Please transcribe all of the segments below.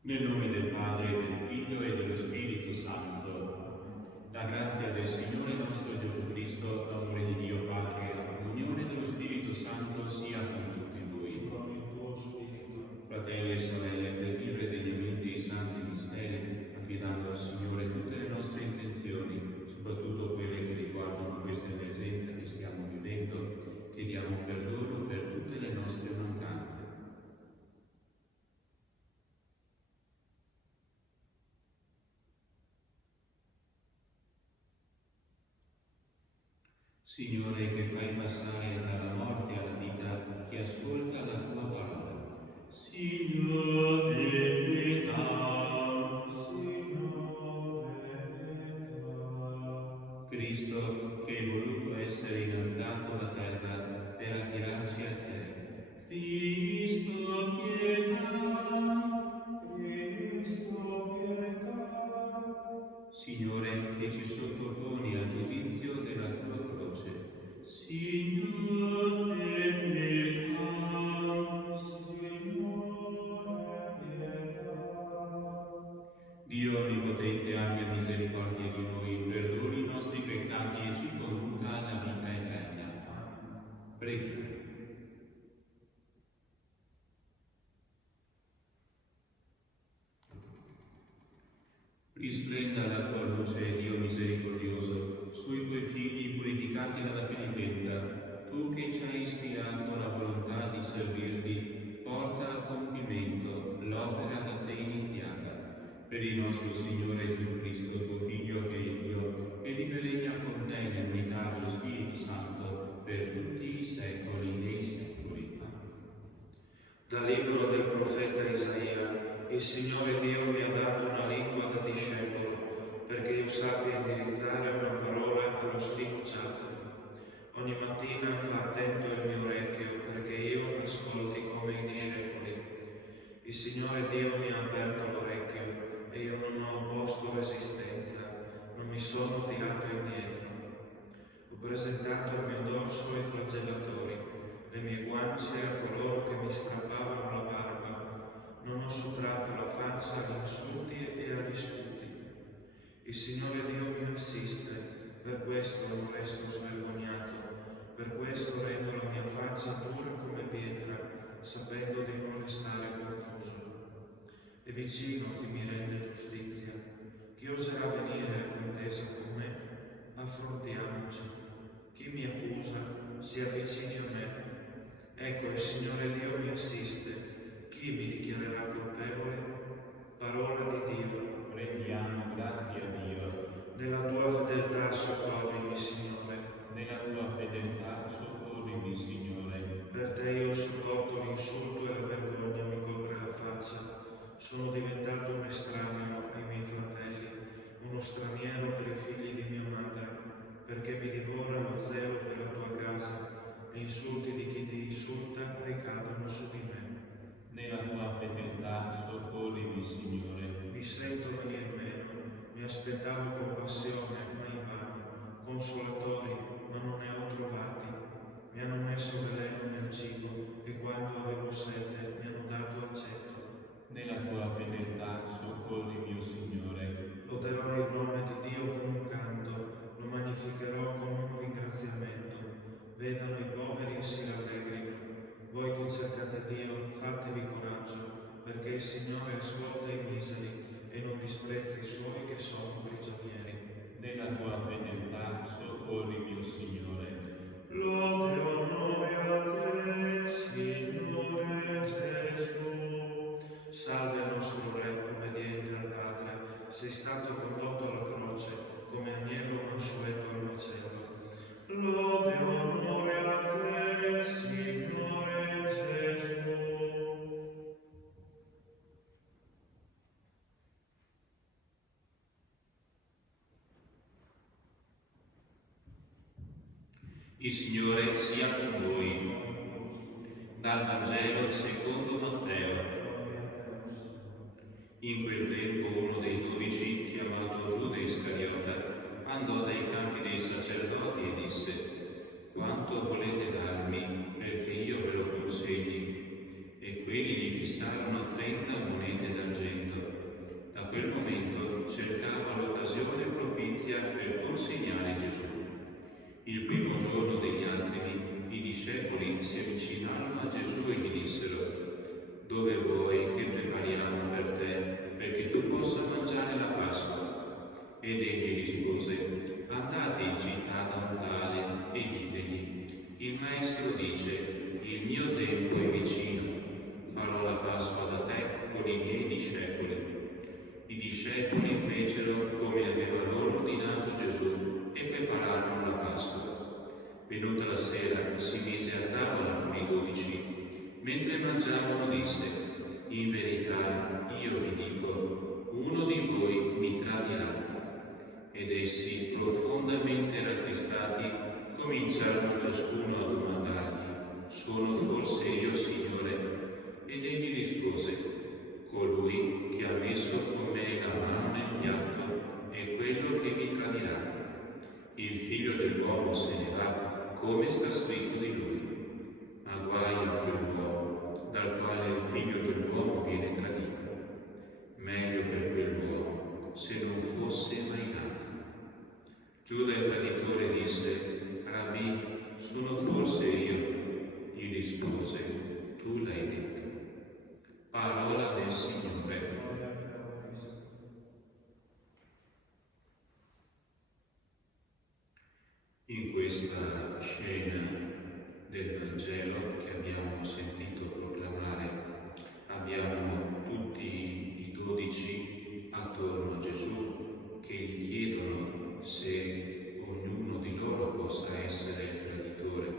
Nel nome del Padre, del Figlio e dello Spirito Santo. La grazia del Signore nostro Gesù Cristo, l'amore di Dio Padre e la comunione dello Spirito Santo sia con tutti voi. Fratelli e sorelle, per vivere degnamente i santi misteri, affidando al Signore tutte le nostre intenzioni, soprattutto quelle che riguardano questa emergenza che stiamo vivendo, chiediamo perdono per tutte le nostre mancanze. Signore, che fai passare dalla morte alla vita chi ascolta la tua parola. Signore, pietà. Signore, pietà. Cristo, che hai voluto essere innalzato alla terra per attirarci a te. Cristo, pietà. Cristo, pietà. Signore, che ci sottoponi al giudizio della tua croce. Signore, pietà. Signore, pietà. Dio Onnipotente abbia misericordia di noi, perdoni i nostri peccati e ci conduca alla vita eterna. Preghiamo. Risplenda la tua luce, Dio misericordioso, sui tuoi figli purificati dalla penitenza. Tu che ci hai ispirato la volontà di servirti, porta a compimento l'opera da te iniziata. Per il nostro Signore Gesù Cristo, tuo Figlio che è Dio, che vive e regna con te nell'unità dello Spirito Santo, per tutti i secoli dei secoli. Dal libro del profeta Isaia. Il Signore Dio mi ha dato una lingua da discepolo, perché io sappia indirizzare una parola allo sfiduciato. Ogni mattina fa attento il mio orecchio, perché io ascolti come i discepoli. Il Signore Dio mi ha aperto l'orecchio, e io non ho opposto resistenza, non mi sono tirato indietro. Ho presentato il mio dorso ai flagellatori, le mie guance a coloro che mi strappavano la barba. Non ho sottratto la faccia agli insulti e agli sputi. Il Signore Dio mi assiste, per questo non resto svergognato, per questo rendo la mia faccia pura come pietra, sapendo di non restare confuso. È vicino chi mi rende giustizia. Chi oserà venire a contesa con me? Affrontiamoci. Chi mi accusa si avvicini a me. Ecco, il Signore Dio mi assiste. Chi mi dichiarerà colpevole? Parola di Dio. Rendiamo grazie a Dio. Nella tua fedeltà soccorrimi, Signore. Nella tua fedeltà soccorrimi, Signore. Per te io sopporto l'insulto e la vergogna mi copre la faccia. Sono diventato un estraneo ai miei fratelli, uno straniero per i figli di mia madre, perché mi divora lo zelo per la tua casa. Gli insulti di chi ti insulta ricadono su di me. Nella tua fedeltà soccorrimi, Signore. Mi sento venir meno, mi aspettavo compassione, ma invano, consolatori, ma non ne ho trovati. Mi hanno messo veleno nel cibo e quando avevo sete mi hanno dato aceto. Nella tua fedeltà soccorrimi, o Signore. Loderò il nome di Dio con un canto, lo magnificherò con un ringraziamento. Vedano i poveri e si rallegrino. Voi che cercate Dio, fatevi coraggio, perché il Signore ascolta i miseri e non disprezza i suoi che sono prigionieri. Nella tua fedeltà soccorrimi, o Signore. Lode e onore a te, Signore Gesù. Salve il nostro Re, obbediente al Padre, sei stato condotto alla croce croce, come agnello mansueto al macello. Lode e onore a te, Signore Gesù. Il Signore sia con voi. Dal Vangelo secondo Matteo. In quel tempo uno dei 12, chiamato Giuda Iscariota, andò dai campi dei sacerdoti e disse: «Quanto volete darmi perché io ve lo consegni?» E quelli gli fissarono 30 monete d'argento. Da quel momento cercava l'occasione propizia per consegnare Gesù. Il primo giorno degli azimi, i discepoli si avvicinarono a Gesù e gli dissero: «Dove vuoi che prepariamo per te, perché tu possa mangiare la Pasqua?» Ed egli rispose: «Andate in città da un tale e ditegli: il Maestro dice, il mio tempo è vicino, farò la Pasqua da te con i miei discepoli». I discepoli fecero come aveva loro ordinato Gesù e prepararono la Pasqua. Venuta la sera si mise a tavola con i 12. Mentre mangiavano disse: «In verità io vi dico, uno di voi mi tradirà». Ed essi, profondamente rattristati, cominciarono ciascuno a domandargli: «Sono forse io, Signore?» Ed egli rispose: «Colui che ha messo con me la mano nel piatto è quello che mi tradirà. Il figlio dell'uomo se ne va, come sta scritto di lui. Ma guai a quell'uomo dal quale il figlio dell'uomo viene tradito. Meglio per quell'uomo se non fosse mai nato». Giuda il traditore disse: «Rabbì, sono forse io?» Gli rispose: «Tu l'hai detto». Parola del Signore. In questa scena del Vangelo che abbiamo sentito proclamare, abbiamo tutti i 12 attorno a Gesù che gli chiedono se ognuno di loro possa essere il traditore.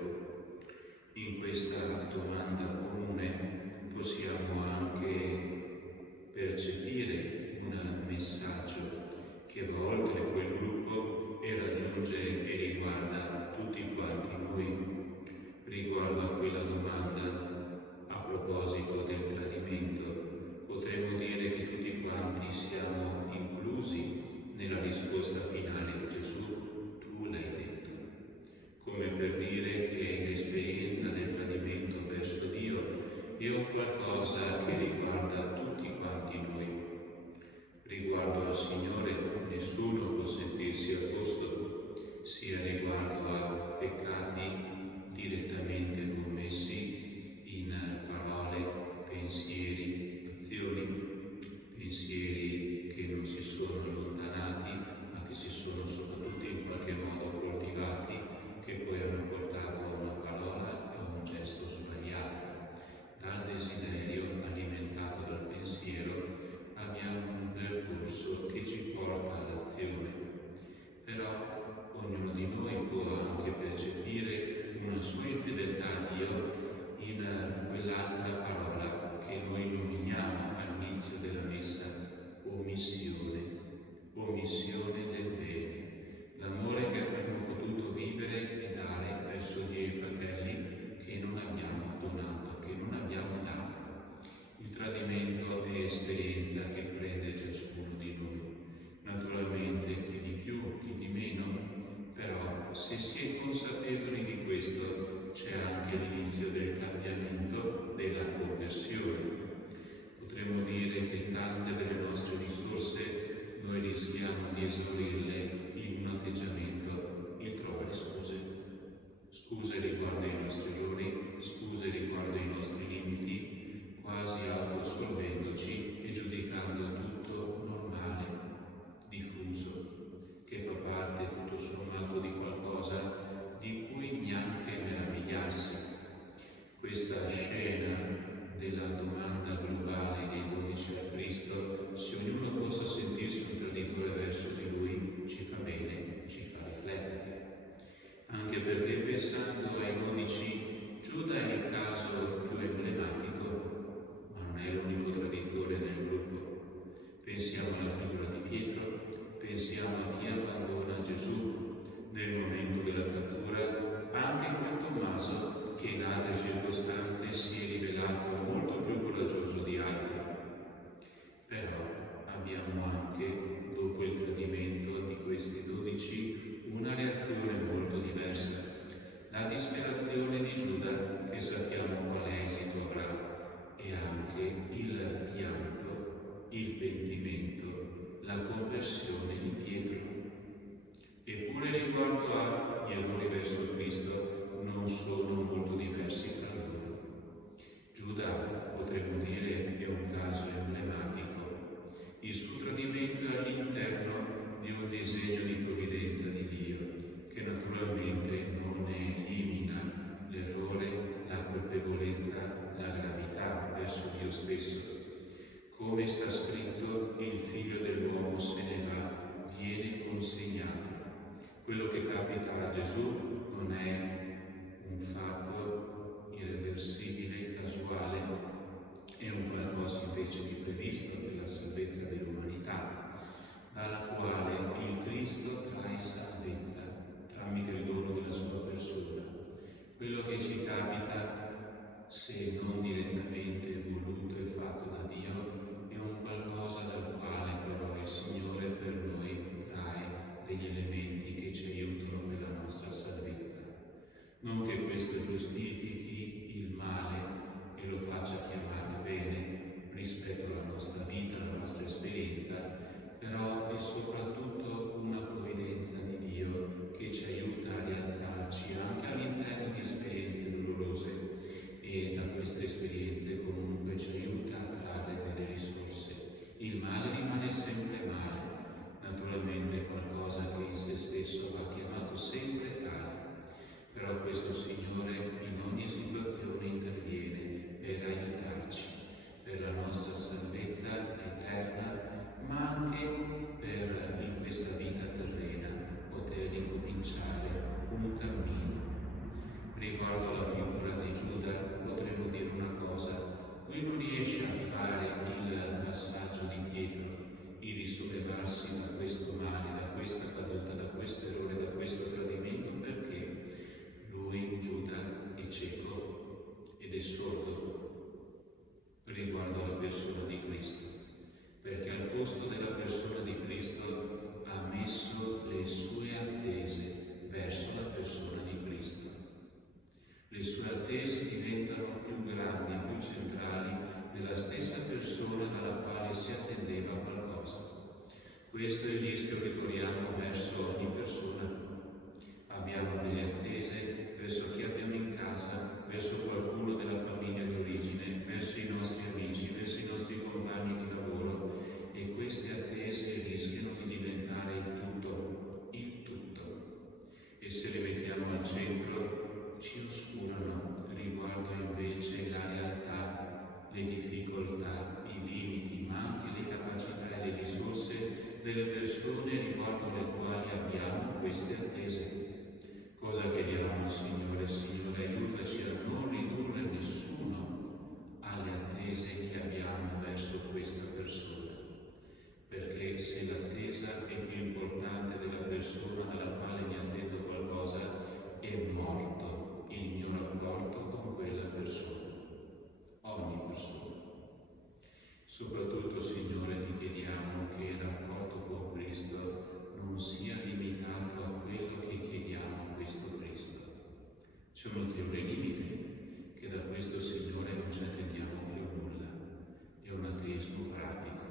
In questa domanda comune possiamo anche percepire un messaggio che va oltre quel gruppo e raggiunge e riguarda tutti quanti noi. Riguardo a quella domanda, a proposito del tradimento, potremmo dire che tutti quanti siamo inclusi nella risposta finale di Gesù: tu l'hai detto. Come per dire che l'esperienza del tradimento verso Dio è un qualcosa che riguarda tutti quanti noi. Riguardo al Signore nessuno può sentirsi a posto, sia riguardo a peccati direttamente commessi in parole, pensieri, azioni, pensieri che non si sono allontanati, ma che si sono soprattutto in qualche modo coltivati, che poi hanno portato a una parola e a un gesto sbagliato. Dal desiderio alimentato dal pensiero abbiamo un percorso che ci porta all'azione. Però ognuno di noi può anche percepire una sua infedeltà a Dio in quell'altra parola che noi nominiamo all'inizio della messa: omissione, omissione del bene, l'amore che avremmo potuto vivere e dare verso Dio e i fratelli che non abbiamo donato, che non abbiamo dato. Il tradimento è esperienza che prende ciascuno di noi. Naturalmente chi di più, chi di meno, però se si è consapevoli di questo c'è anche l'inizio del cambiamento, della conversione. Potremmo dire che tante delle nostre risorse noi rischiamo di esaurirle in un atteggiamento: il trovare scuse riguardo ai nostri errori, scuse riguardo ai nostri limiti, quasi autoassolvendoci e giudicando tutto normale, diffuso, che fa parte tutto sommato di qualcosa di cui neanche meravigliarsi. Questa scena della domanda globale dei 12 a Cristo, se ognuno possa sentirsi un traditore verso di lui, all'interno di un disegno di provvidenza di Dio, che naturalmente non ne elimina l'errore, la colpevolezza, la gravità verso Dio stesso. Come sta scritto, il figlio dell'uomo se ne va, viene consegnato. Quello che capita a Gesù non è un fatto irreversibile, casuale, è un qualcosa invece di previsto per la salvezza dell'umanità, dalla quale il Cristo trae salvezza tramite il dono della sua persona. Quello che ci capita, se non direttamente voluto e fatto da Dio, è un qualcosa dal quale però il Signore per noi trae degli elementi che ci aiutano per la nostra salvezza. Non che questo giustifichi il male e lo faccia chiamare bene rispetto alla nostra vita, alla nostra esperienza, però è soprattutto una provvidenza di Dio che ci aiuta a rialzarci anche all'interno di esperienze dolorose, e da queste esperienze comunque ci aiuta a trarre delle risorse. Il male rimane sempre male, naturalmente è qualcosa che in se stesso va chiamato sempre tale, però questo Signore in ogni situazione interviene per aiutarci, per la nostra salvezza eterna, ma anche per in questa vita terrena poter ricominciare un cammino. Riguardo alla figura di Giuda potremmo dire una cosa: lui non riesce a fare il passaggio di Pietro, il risollevarsi da questo male, da questa caduta, da questo errore, da questo tradimento, perché lui, Giuda, è cieco ed è sordo riguardo alla persona di Cristo, perché al posto della persona di Cristo ha messo le sue attese verso la persona di Cristo. Le sue attese diventano più grandi, più centrali della stessa persona dalla quale si attendeva qualcosa. Questo è il rischio che corriamo verso ogni persona. Abbiamo delle attese verso chi abbiamo in casa, verso qualcuno della famiglia di origine, verso i nostri amici, verso i nostri compagni di lavoro, e queste attese rischiano di diventare il tutto. E se le mettiamo al centro ci oscurano riguardo invece la realtà, le difficoltà, i limiti, ma anche le capacità e le risorse delle persone riguardo alle quali abbiamo queste attese. Cosa chiediamo al Signore? Signore, aiutaci a non ridurre nessuno alle attese che abbiamo verso questa persona, perché se l'attesa è più importante della persona dalla quale mi attendo qualcosa, è morto il mio rapporto con quella persona, ogni persona. Soprattutto, Signore, ti chiediamo che il rapporto con Cristo non sia limitato a quello che chiediamo a questo Cristo. C'è un ulteriore limite, che da questo Signore non ci attendiamo più nulla. È un ateismo pratico,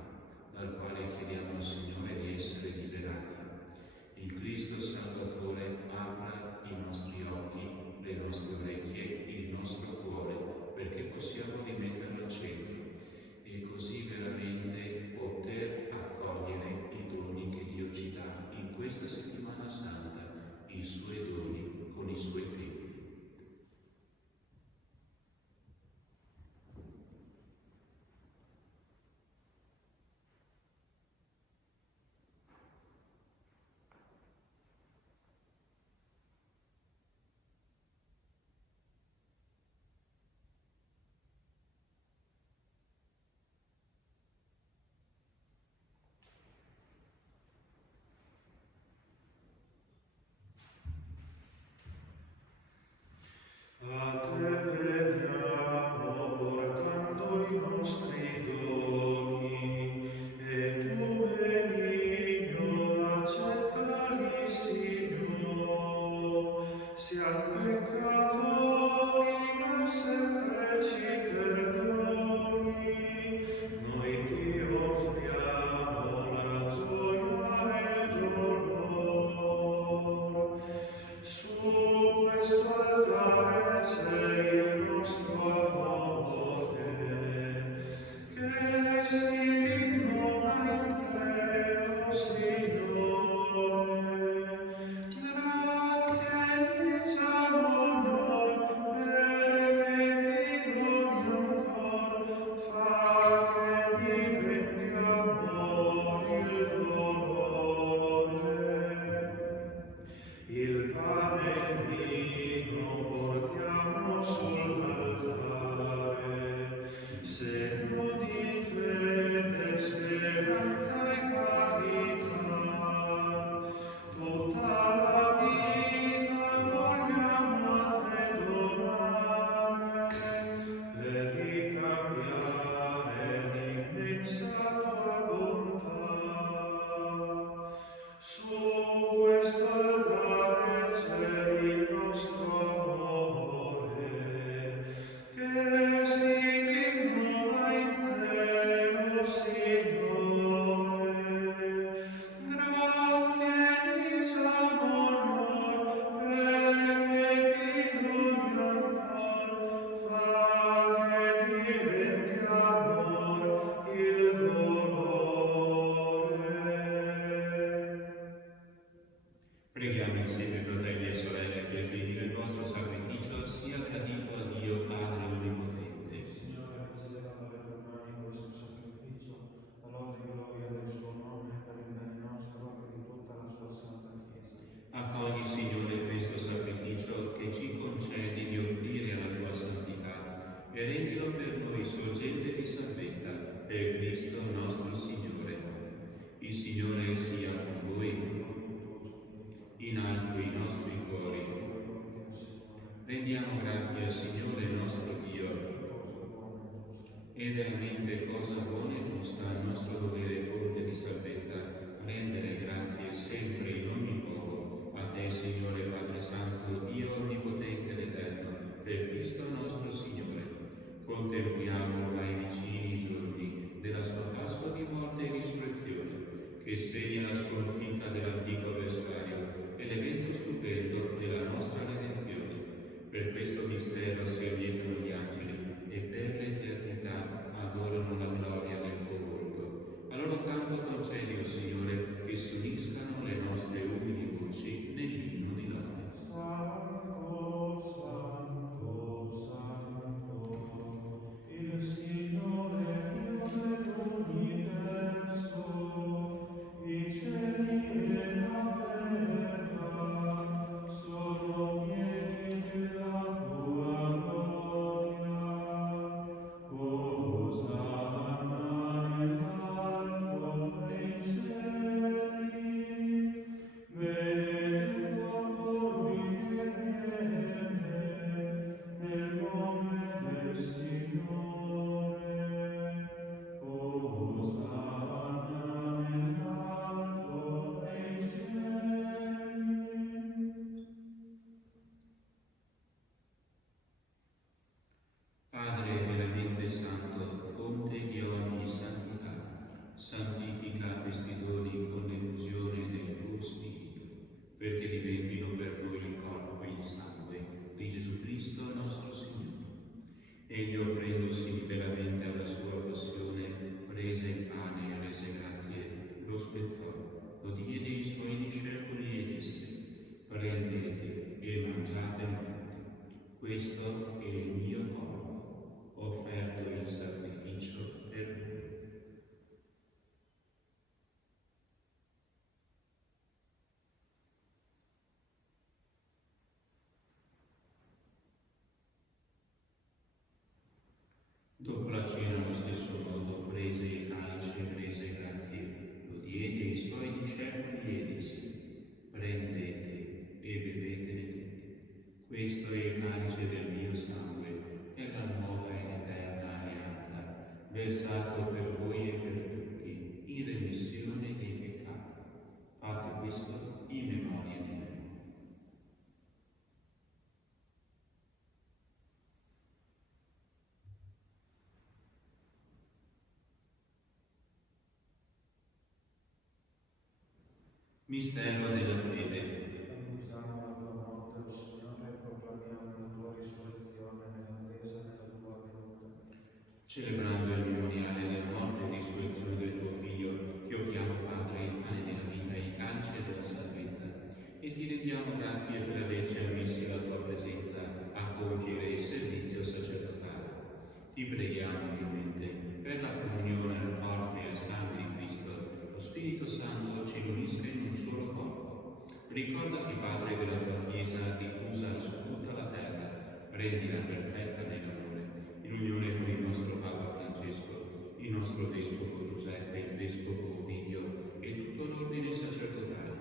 dal quale chiediamo al Signore di essere liberati. Il Cristo Salvatore apra i nostri occhi, le nostre orecchie, il nostro cuore, perché possiamo rimetterlo al centro e così veramente poter accogliere i doni che Dio ci dà in questa settimana santa, i suoi doni con i suoi tempi. Il Signore sia con voi. In alto i nostri cuori. Rendiamo grazie al Signore nostro Dio. È veramente cosa buona e giusta, il nostro dovere e fonte di salvezza, rendere grazie sempre in ogni luogo a te, Signore Padre Santo, Dio onnipotente ed eterno, per Cristo nostro Signore. Contempliamo ormai vicini i giorni della sua Pasqua di morte e risurrezione, che segna la sconfitta dell'antico avversario e l'evento stupendo della nostra redenzione. Per questo mistero si allietano gli angeli e per l'eternità adorano la gloria del tuo volto. A loro canto concedi, o Signore, che si uniscano le nostre umili voci nell'inno di lode. Santo, Santo, Santo, il Signore Dio dell'universo, i cieli e la terra sono pieni della tua gloria. Osanna nell'alto dei cieli, benedetto colui che viene nel nome del Signore. Osanna nell'alto dei cieli. Padre veramente santo, fonte di ogni santità, santifica questi doni con l'effusione del tuo Spirito, perché diventino per noi il corpo e il sangue di Gesù Cristo nostro Signore. Egli, offrendosi veramente alla sua passione, prese il pane e rese grazie, lo spezzò, lo diede ai suoi discepoli e disse: prendete e mangiatene tutti, questo è il mio corpo, offerto in sacrificio per voi. Dopo la cena, allo stesso modo, prese il calice e rese grazie, lo diede ai suoi discepoli e disse: prendete e bevetene tutti. Questo è il calice del mio sangue, per la nuova ed eterna alleanza, versato per voi e per tutti, in remissione dei peccati. Fate questo in memoria di me. Mistero della fede. Annunciamo la tua morte, o Signore, e proclamiamo la tua risurrezione nell'attesa della tua venuta. Celebrando il memoriale della morte e risurrezione del tuo Figlio, ti offriamo, Padre, il pane della vita e il calice della salvezza, e ti rendiamo grazie per averci ammessi alla tua presenza a compiere il servizio sacerdotale. Ti preghiamo umilmente per la comunione al corpo e al sangue di Cristo, lo Spirito Santo ci unisca in un solo corpo. Ricordati, Padre, della tua Chiesa diffusa su tutta la terra, rendila perfetta nell'amore, in unione con il nostro Papa Francesco, il nostro Vescovo Giuseppe, il Vescovo Ovidio e tutto l'ordine sacerdotale.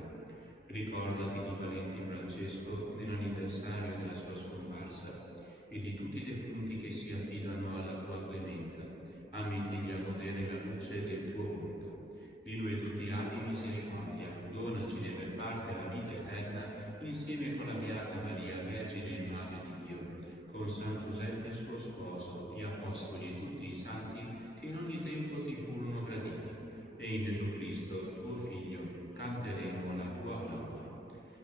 Ricordati di Valenti Francesco nell'anniversario della sua scomparsa e di tutti i defunti che si affidano alla tua clemenza. Ammettili a godere la luce del tuo volto. Di lui tutti abbi misericordia, donacene per parte la vita eterna, insieme con la Beata Maria, Vergine e Madre di Dio, con San Giuseppe suo sposo, gli Apostoli e tutti i santi che in ogni tempo ti furono graditi. E in Gesù Cristo, tuo Figlio, canteremo la tua gloria.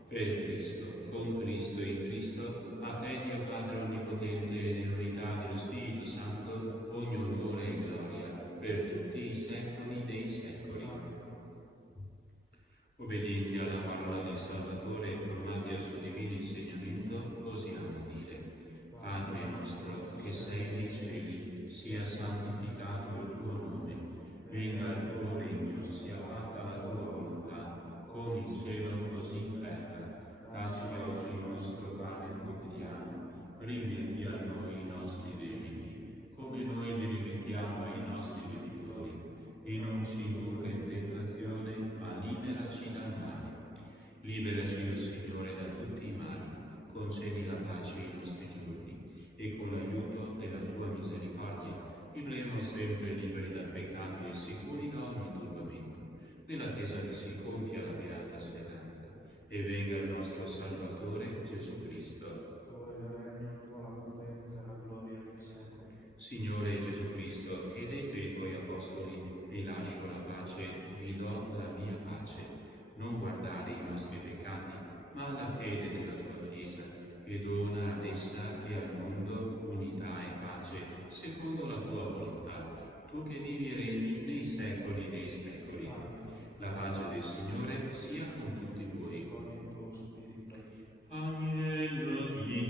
Per Cristo, con Cristo e in Cristo, a te Dio Padre Onnipotente e nell'unità dello Spirito Santo, ogni onore e gloria, per tutti i secoli dei secoli. Obbedienti alla parola del Salvatore e formati al suo divino insegnamento, osiamo dire: Padre nostro, che sei nei cieli, sia santificato il tuo nome, venga il tuo regno, sia fatta la tua volontà, come in cielo così in terra. Dacci oggi il nostro pane quotidiano, rimetti a noi i nostri debiti, come noi li rimettiamo ai nostri debitori, e non ci indurre in tentazione, Liberaci, o Signore, da tutti i mali, concedi la pace ai nostri giorni e con l'aiuto della tua misericordia vivremo sempre liberi dal peccato e sicuri da ogni turbamento, nell'attesa che si compia la beata speranza e venga il nostro Salvatore Gesù Cristo. Signore Gesù Cristo, che hai detto ai tuoi apostoli: vi lascio la pace, vi do la mia pace. Non guardare i nostri peccati, ma la fede della tua Chiesa, e dona ad essa e al mondo unità e pace, secondo la tua volontà, tu che vivi e regni nei secoli dei secoli. La pace del Signore sia con tutti voi. Agnello di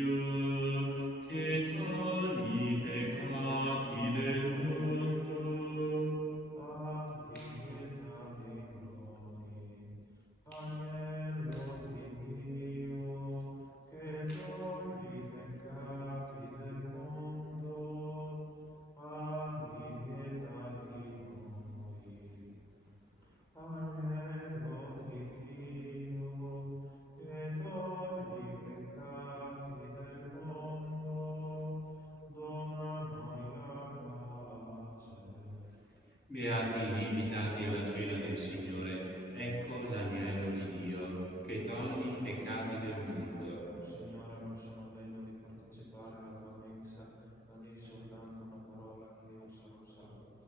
Dio, che togli i peccati del mondo, beati gli invitati alla cena del Signore, ecco l'agnello di Dio, che toglie i peccati del mondo. Signore, non sono degno di partecipare alla tua mensa, ma di soltanto una parola che io sarò salvo.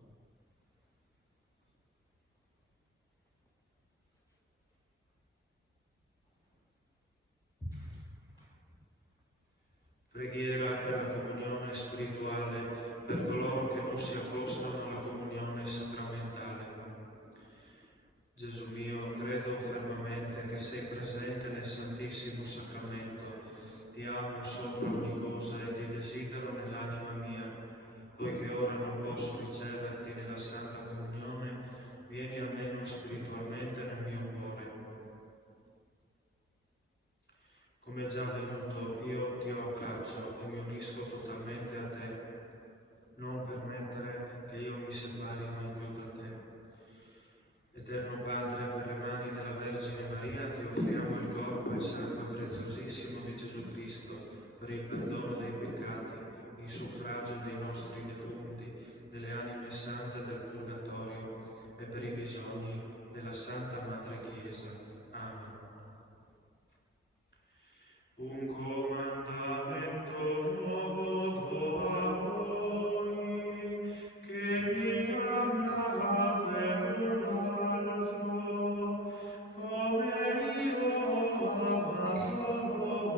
Preghiera per la comunione spirituale, per coloro che non si accostano alla comunione sacramentale. Gesù mio, credo fermamente che sei presente nel Santissimo Sacramento. Ti amo sopra ogni cosa e ti desidero nell'anima mia. Poiché ora non posso riceverti nella Santa Comunione, vieni almeno spiritualmente nel mio cuore. Come già venuto, io ti abbraccio e mi unisco totalmente a te. Non permettere che io mi separi mai più da te. Eterno Padre, per le mani della Vergine Maria ti offriamo il corpo e il sangue preziosissimo di Gesù Cristo per il perdono dei peccati, il suffragio dei nostri defunti, delle anime sante del Purgatorio e per i bisogni della Santa Madre Chiesa. Amen. Un comandamento nuovo do a voi, che vi amiate l'un l'altro, come io ho amato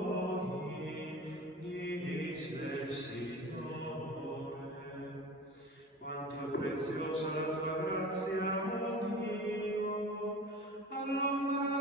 voi, dice il Signore. Quanto è preziosa la tua grazia, oh Dio, allontanati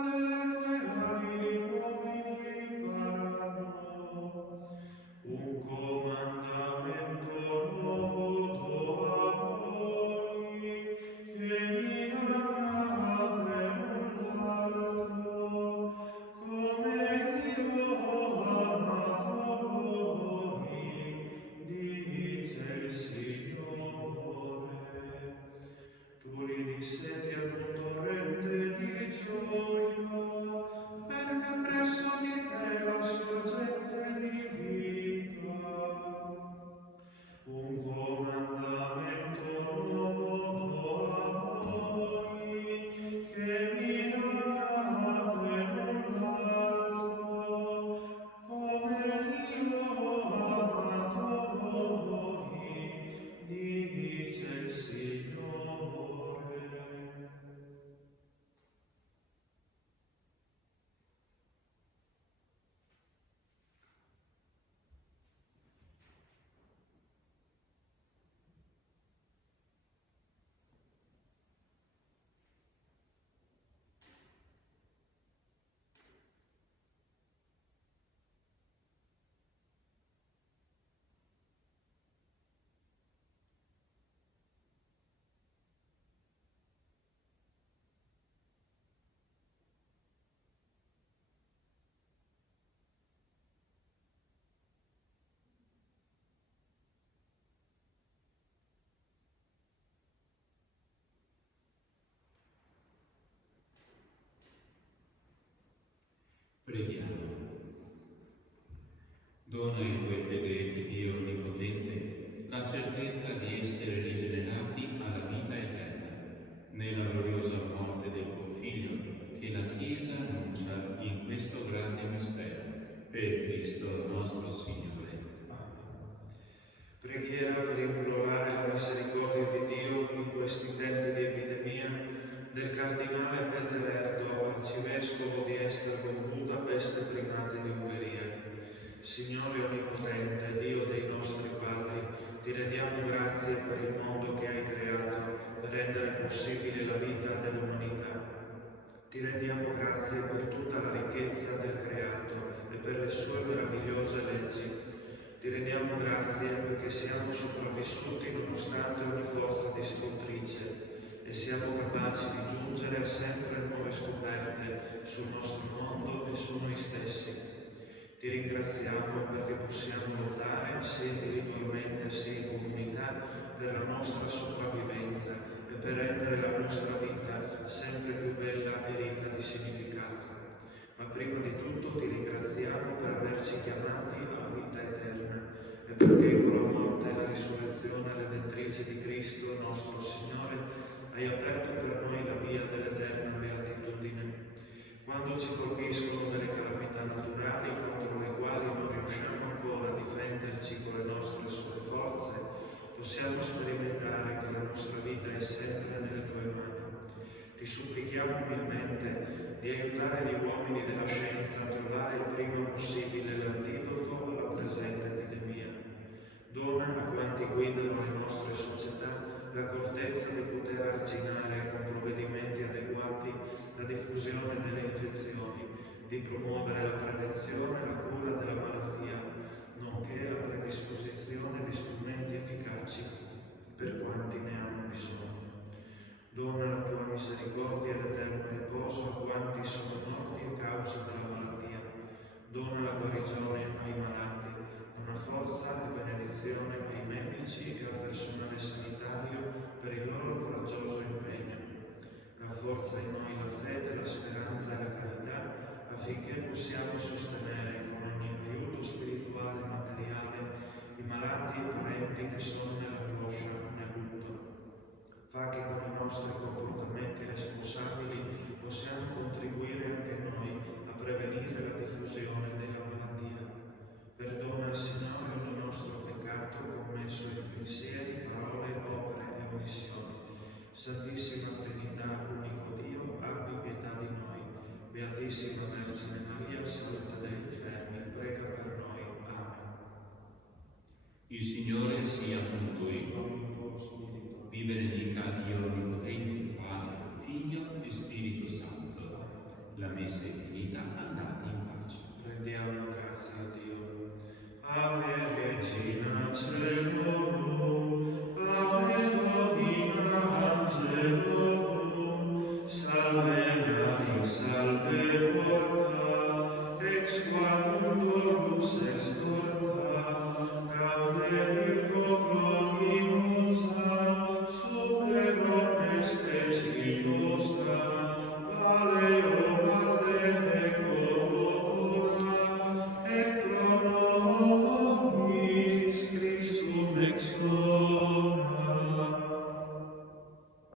Preghiamo. Dona ai tuoi fedeli, Dio Onnipotente, la certezza di essere rigenerati alla vita eterna, nella gloriosa morte del tuo Figlio, che la Chiesa annuncia in questo grande mistero. Per Cristo nostro Signore. Preghiera per implorare la misericordia di Dio in questi tempi di epidemia del cardinale Peter Erdo, arcivescovo di Esztergom, Budapest, Primate di Ungheria. Signore Onnipotente, Dio dei nostri padri, ti rendiamo grazie per il mondo che hai creato per rendere possibile la vita dell'umanità. Ti rendiamo grazie per tutta la ricchezza del creato e per le sue meravigliose leggi. Ti rendiamo grazie perché siamo sopravvissuti nonostante ogni forza distruttrice e siamo capaci di giungere a sempre nuove scoperte sul nostro mondo e su noi stessi. Ti ringraziamo perché possiamo lottare sia individualmente sia in comunità per la nostra sopravvivenza e per rendere la nostra vita sempre più bella e ricca di significato. Ma prima di tutto ti ringraziamo per averci chiamati alla vita eterna e perché con la morte e la risurrezione redentrice di Cristo, nostro Signore, hai aperto per noi la via dell'eterna beatitudine. Quando ci colpiscono delle calamità naturali contro le quali non riusciamo ancora a difenderci con le nostre sole forze, possiamo sperimentare che la nostra vita è sempre nelle tue mani. Ti supplichiamo umilmente di aiutare gli uomini della scienza a trovare il prima possibile l'antidoto alla presente epidemia. Dona a quanti guidano le nostre società l'accortezza di poter arginare con provvedimenti adeguati la diffusione delle infezioni, di promuovere la prevenzione e la cura della malattia, nonché la predisposizione di strumenti efficaci per quanti ne hanno bisogno. Dona la tua misericordia e l'eterno riposo a quanti sono morti a causa della malattia. Dona la guarigione ai malati, dona forza e benedizione ai medici e al personale sanitario per il loro coraggioso impegno. Rafforza in noi la fede, la speranza e la carità affinché possiamo sostenere con ogni aiuto spirituale e materiale i malati e parenti che sono nell'angoscia o nel lutto. Fa che con i nostri comportamenti responsabili possiamo contribuire anche noi a prevenire la diffusione della malattia. Perdona, Signore, ogni nostro peccato commesso in pensieri, parole, opere e omissioni. Santissima Trinità, unico Dio, abbi pietà di noi. Beatissima Vergine Maria, salute degli infermi, prega per noi. Amen. Il Signore sia con